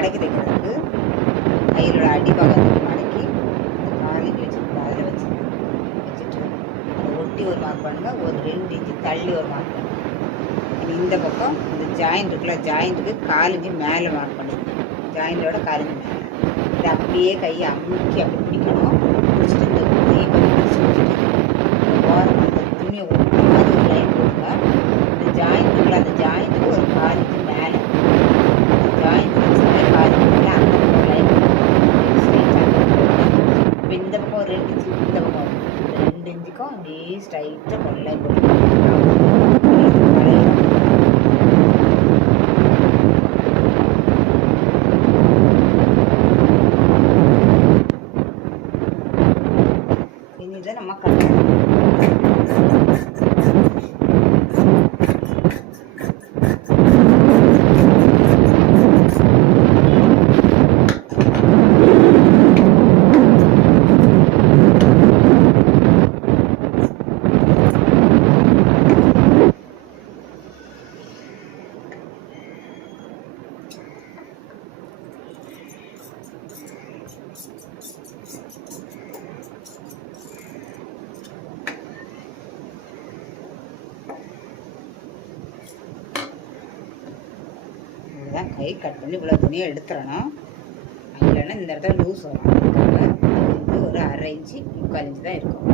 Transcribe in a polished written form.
மடக்கி தைக்கிறதுக்கு கையிலோட அடிபாகத்துக்கு மடக்கி காலிக்கு வச்சுருக்கோம். அதில் வச்சுட்டு அதை ஒட்டி ஒரு மார்க் பண்ணுங்கள், ஒரு 2 இன்ச்சு தள்ளி ஒரு மார்க் பண்ணுங்கள். இந்த பக்கம் இந்த ஜாயிண்ட் இருக்குல்ல, ஜாயிண்ட்டுக்கு 4 இன்ச்சு மேலே மார்க் பண்ணிக்கணும். ஜாயிண்டோட 4 இன்ச்சு மேலே இதை அப்படியே கையை அமுக்கி அப்படி பிடிக்கணும். பிடிச்சிட்டு இந்த துணியை கொஞ்சம் பிடிச்சி வச்சுட்டு ஓரம் அந்த துணியை ஒட்டி மாதிரி ஒரு லைன் போடுங்க. இந்த ஜாயிண்ட் இருக்குல்ல, அந்த ஜாயிண்ட்டுக்கு ஒரு 4 இன்ச்சு மேலே ஜாயிண்ட் வச்சுட்டு 4 இன்ச்சு மேலே அந்த பக்கம் லைன் இப்போ இந்த பக்கம் ஒரு 2 இன்ச்சு, இந்த பக்கம் இந்த 2 இன்ச்சுக்கும் அப்படியே ஸ்ட்ரைட்டாக ஒரு லைன் போட்டுக்கணும். இதை நம்ம கட்டணும். தான் கை கட் பண்ணி இவ்வளோ துணியை எடுத்துடணும். இல்லைன்னா இந்த இடத்துல லூஸ் வரும். அதுக்காக இது ஒரு 1/2 இன்ச்சு 3/4 இன்ச்சு தான் இருக்கும்.